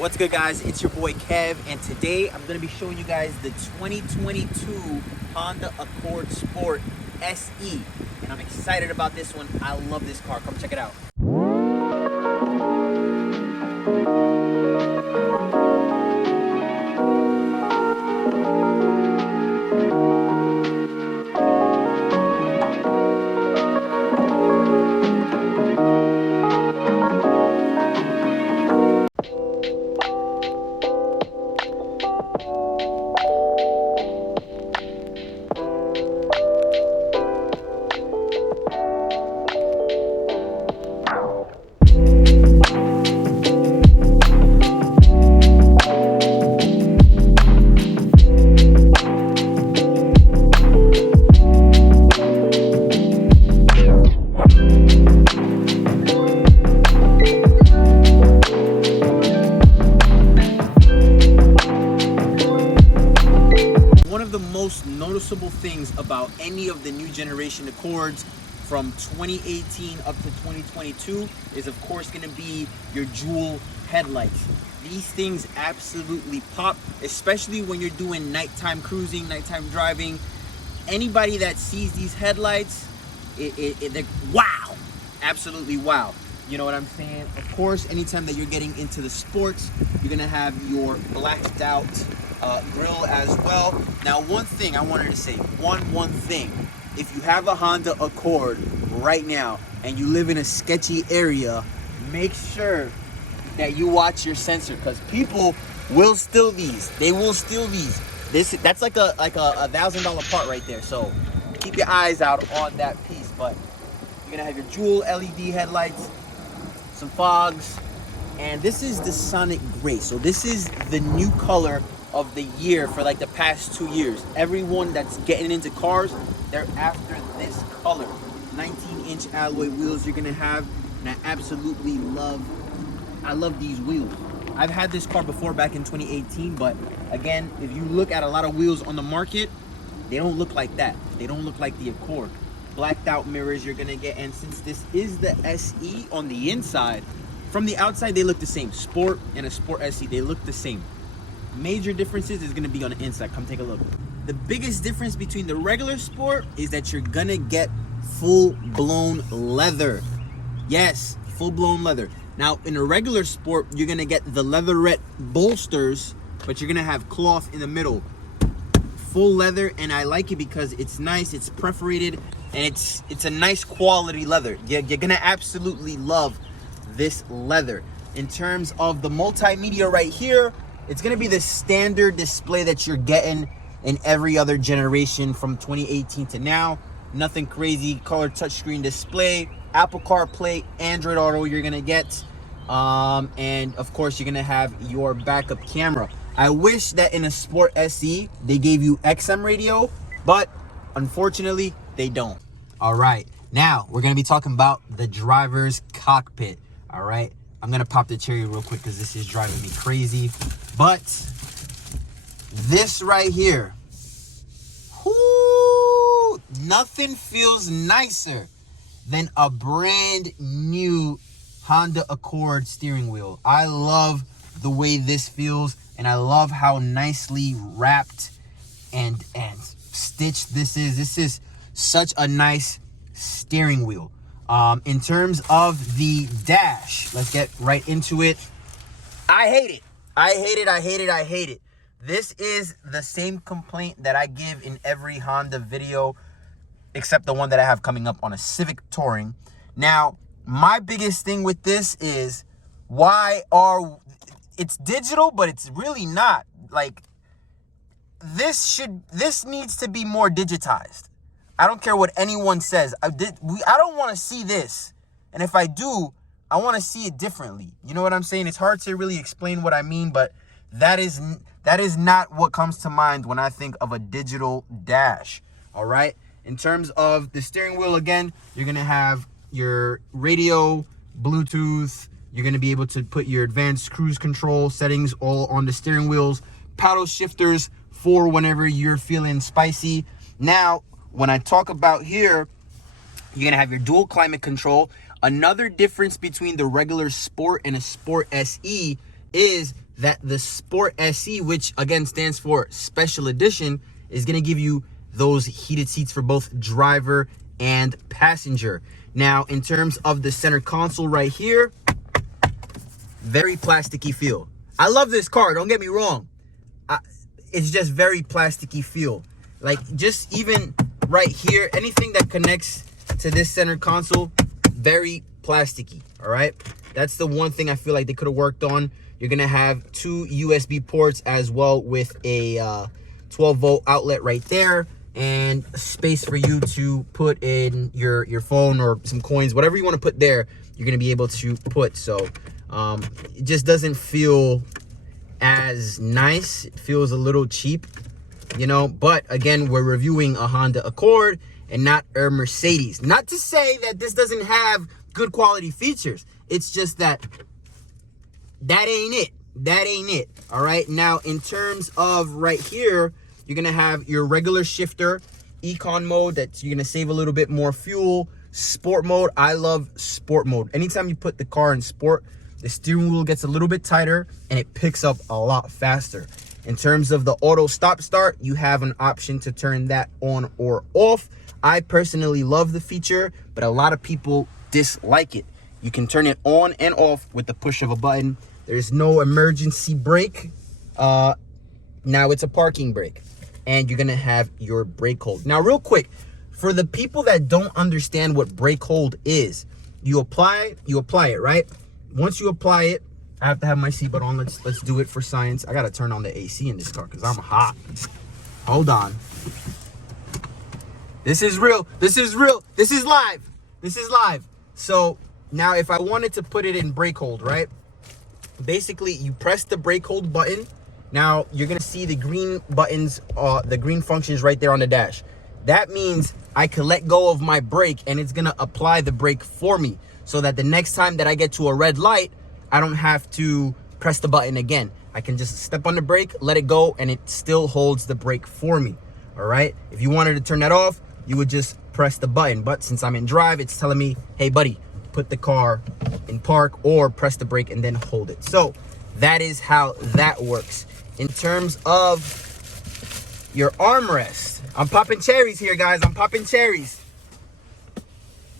What's good, guys? It's your boy Kev, and today I'm going to be showing you guys the 2022 Honda Accord Sport SE, and I'm excited about this one. I love this car. Come check it out. One of the most noticeable things about any of the new generation Accords from 2018 up to 2022 is of course going to be your dual headlights. These things absolutely pop, especially when you're doing nighttime cruising, nighttime driving. Anybody that sees these headlights, they're wow, absolutely wow. You know what I'm saying? Of course, anytime that you're getting into the sports, you're gonna have your blacked out grill as well. Now, one thing I wanted to say, one thing. If you have a Honda Accord right now and you live in a sketchy area, make sure that you watch your sensor, because people will steal these. They will steal these. That's like a $1,000 part right there. So keep your eyes out on that piece. But you're gonna have your dual LED headlights, some fogs, and this is the Sonic Gray. So this is the new color of the year for like the past 2 years. Everyone that's getting into cars, they're after this color. 19-inch alloy wheels you're gonna have, and I absolutely love these wheels. I've had this car before back in 2018, but again, if you look at a lot of wheels on the market, they don't look like that. They don't look like the Accord. Blacked out mirrors you're gonna get, and since this is the SE on the inside, from the outside they look the same. Sport and a Sport SE, they look the same. Major differences is gonna be on the inside. Come take a look. The biggest difference between the regular Sport is that you're gonna get full-blown leather. Yes, full-blown leather. Now, in a regular Sport, you're gonna get the leatherette bolsters, but you're gonna have cloth in the middle. Full leather, and I like it because it's nice, it's perforated, and it's a nice quality leather. You're gonna absolutely love this leather. In terms of the multimedia right here, it's gonna be the standard display that you're getting in every other generation from 2018 to now. Nothing crazy. Color touchscreen display, Apple CarPlay, Android Auto you're gonna get, and of course you're gonna have your backup camera. I wish that in a Sport SE they gave you XM radio, but unfortunately they don't. All right, now we're gonna be talking about the driver's cockpit. All right, I'm gonna pop the cherry real quick because this is driving me crazy. But this right here, whoo, nothing feels nicer than a brand new Honda Accord steering wheel. I love the way this feels, and I love how nicely wrapped and stitched this is. This is such a nice steering wheel. In terms of the dash, let's get right into it. I hate it. I hate it. This is the same complaint that I give in every Honda video, except the one that I have coming up on a Civic Touring. Now, my biggest thing with this is it's digital, but it's really not. Like, this needs to be more digitized. I don't care what anyone says. I don't want to see this. And if I do, I want to see it differently. You know what I'm saying? It's hard to really explain what I mean, but that is not what comes to mind when I think of a digital dash. All right? In terms of the steering wheel, again, you're going to have your radio, Bluetooth. You're going to be able to put your advanced cruise control settings all on the steering wheels. Paddle shifters for whenever you're feeling spicy. Now, when I talk about here, you're going to have your dual climate control. Another difference between the regular Sport and a Sport SE is that the Sport SE, which again stands for Special Edition, is going to give you those heated seats for both driver and passenger. Now, in terms of the center console right here, very plasticky feel. I love this car, don't get me wrong. It's just very plasticky feel. Like, just even right here, anything that connects to this center console, very plasticky, all right? That's the one thing I feel like they could have worked on. You're gonna have 2 USB ports as well with a 12-volt outlet right there, and space for you to put in your phone or some coins, whatever you want to put there, you're gonna be able to put. So it just doesn't feel as nice. It feels a little cheap, you know. But again, we're reviewing a Honda Accord and not a Mercedes. Not to say that this doesn't have good quality features. It's just that ain't it. That ain't it. All right. Now, in terms of right here, you're going to have your regular shifter, econ mode, that you're going to save a little bit more fuel. Sport mode. I love sport mode. Anytime you put the car in sport, the steering wheel gets a little bit tighter and it picks up a lot faster. In terms of the auto stop start, you have an option to turn that on or off. I personally love the feature, but a lot of people dislike it. You can turn it on and off with the push of a button. There's no emergency brake. Now it's a parking brake. And you're gonna have your brake hold. Now, real quick, for the people that don't understand what brake hold is, you apply it, right? Once you apply it, I have to have my seatbelt on. Let's do it for science. I gotta turn on the AC in this car because I'm hot. Hold on. This is real. This is real. This is live. This is live. So now if I wanted to put it in brake hold, right? Basically, you press the brake hold button. Now you're gonna see the green buttons, the green functions right there on the dash. That means I can let go of my brake and it's gonna apply the brake for me, so that the next time that I get to a red light, I don't have to press the button again. I can just step on the brake, let it go, and it still holds the brake for me. All right. If you wanted to turn that off, you would just press the button. But since I'm in drive, it's telling me, hey buddy, put the car in park or press the brake and then hold it. So that is how that works. In terms of your armrest, I'm popping cherries here, guys. I'm popping cherries.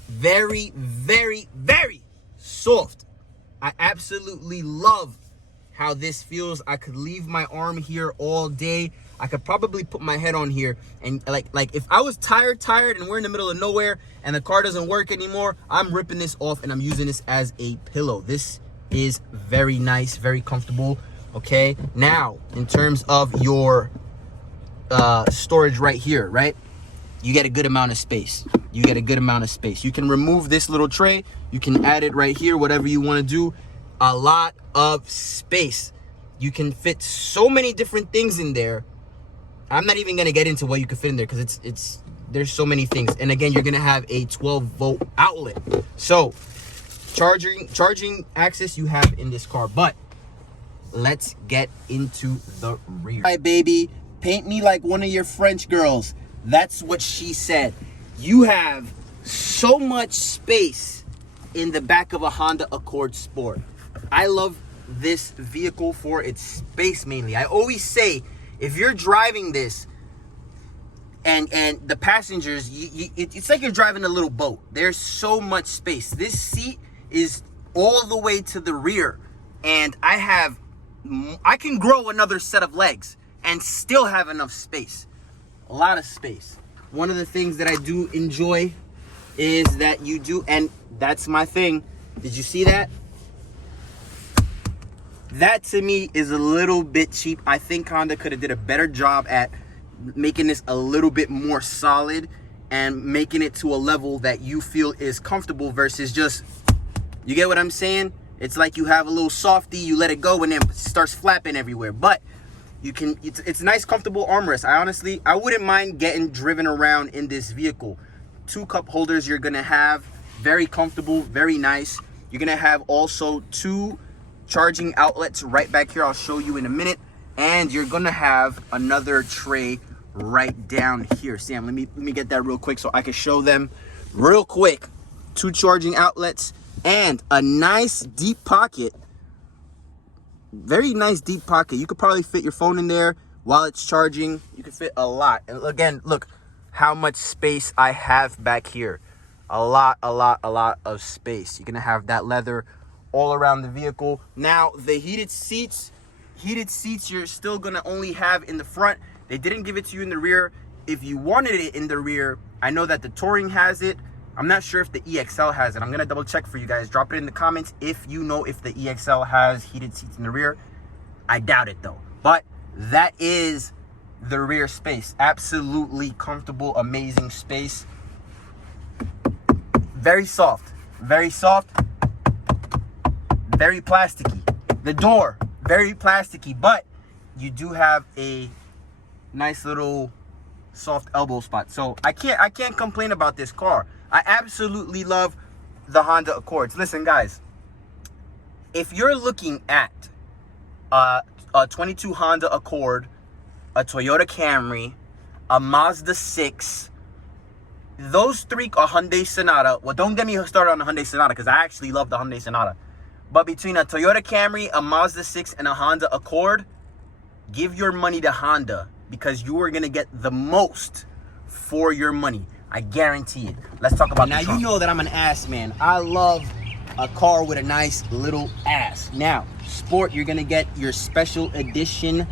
Very, very, very soft. I absolutely love how this feels. I could leave my arm here all day. I could probably put my head on here and like if I was tired and we're in the middle of nowhere and the car doesn't work anymore, I'm ripping this off and I'm using this as a pillow. This is very nice, very comfortable. Okay, now in terms of your storage right here, right? You get a good amount of space. You get a good amount of space. You can remove this little tray. You can add it right here, whatever you want to do. A lot of space. You can fit so many different things in there. I'm not even going to get into what you can fit in there because there's so many things. And again, you're going to have a 12-volt outlet. So charging access you have in this car. But let's get into the rear. All right, baby. Paint me like one of your French girls. That's what she said. You have so much space in the back of a Honda Accord Sport. I love this vehicle for its space mainly. I always say, if you're driving this and the passengers, it's like you're driving a little boat. There's so much space. This seat is all the way to the rear, and I can grow another set of legs and still have enough space. A lot of space. One of the things that I do enjoy is that you do, and that's my thing. Did you see that? That to me is a little bit cheap. I think Honda could have did a better job at making this a little bit more solid and making it to a level that you feel is comfortable versus just, you get what I'm saying? It's like you have a little softy, you let it go and then it starts flapping everywhere. But you can, it's a nice comfortable armrest. I wouldn't mind getting driven around in this vehicle. 2 cup holders you're gonna have, very comfortable, very nice. You're gonna have also 2 charging outlets right back here. I'll show you in a minute. And you're gonna have another tray right down here. Sam, let me get that real quick so I can show them real quick. 2 charging outlets and a nice deep pocket very nice deep pocket. You could probably fit your phone in there while it's charging. You could fit a lot. And again, look how much space I have back here. A lot of space. You're gonna have that leather all around the vehicle. Now, the heated seats you're still gonna only have in the front. They didn't give it to you in the rear. If you wanted it in the rear, I know that the Touring has it. I'm not sure if the EXL has it. I'm gonna double check for you guys. Drop it in the comments if you know if the EXL has heated seats in the rear. I doubt it though. But that is the rear space. Absolutely comfortable, amazing space. Very soft, very plasticky. The door, very plasticky, but you do have a nice little soft elbow spot. So I can't complain about this car. I absolutely love the Honda Accords. Listen, guys, if you're looking at a 22 Honda Accord, a Toyota Camry, a Mazda 6, those three, a Hyundai Sonata. Well, don't get me started on the Hyundai Sonata because I actually love the Hyundai Sonata. But between a Toyota Camry, a Mazda 6, and a Honda Accord, give your money to Honda because you are going to get the most for your money. I guarantee it. Let's talk about now. You know that I'm an ass man. I love a car with a nice little ass. Now, Sport, you're going to get your special edition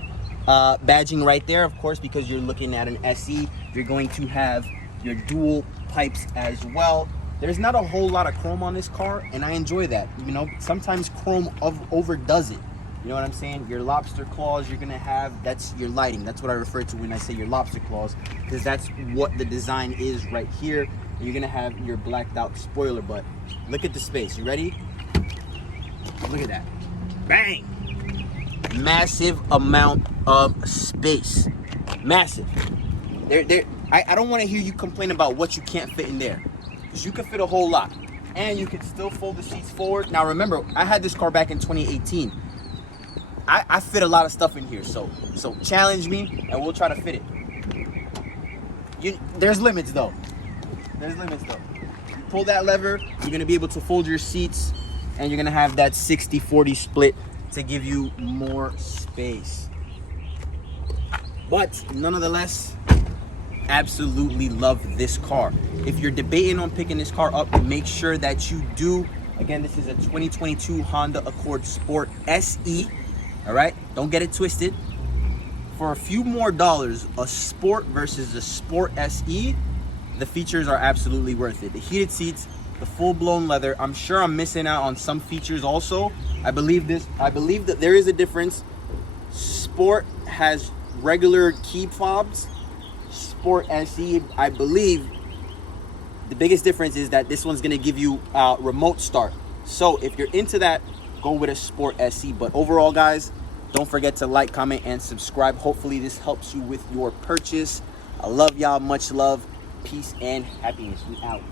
badging right there, of course, because you're looking at an SE. You're going to have your dual pipes as well. There's not a whole lot of chrome on this car, and I enjoy that. You know, sometimes chrome overdoes it. You know what I'm saying? Your lobster claws you're gonna have, that's your lighting. That's what I refer to when I say your lobster claws, because that's what the design is right here. You're gonna have your blacked out spoiler, but look at the space. You ready? Look at that. Bang! Massive amount of space. Massive. I don't want to hear you complain about what you can't fit in there, because you can fit a whole lot, and you can still fold the seats forward. Now remember, I had this car back in 2018. I fit a lot of stuff in here, so challenge me and we'll try to fit it. There's limits though. You pull that lever, you're gonna be able to fold your seats, and you're gonna have that 60-40 split to give you more space. But nonetheless, absolutely love this car. If you're debating on picking this car up, make sure that you do. Again, this is a 2022 Honda Accord Sport SE. All right, don't get it twisted. For a few more dollars, a Sport versus a Sport SE, the features are absolutely worth it. The heated seats, the full-blown leather. I'm sure I'm missing out on some features also. I believe that there is a difference. Sport has regular key fobs. Sport SE, I believe the biggest difference is that this one's gonna give you remote start. So if you're into that, go with a Sport SE. But overall, guys, don't forget to like, comment, and subscribe. Hopefully this helps you with your purchase. I love y'all. Much love, peace, and happiness. We out.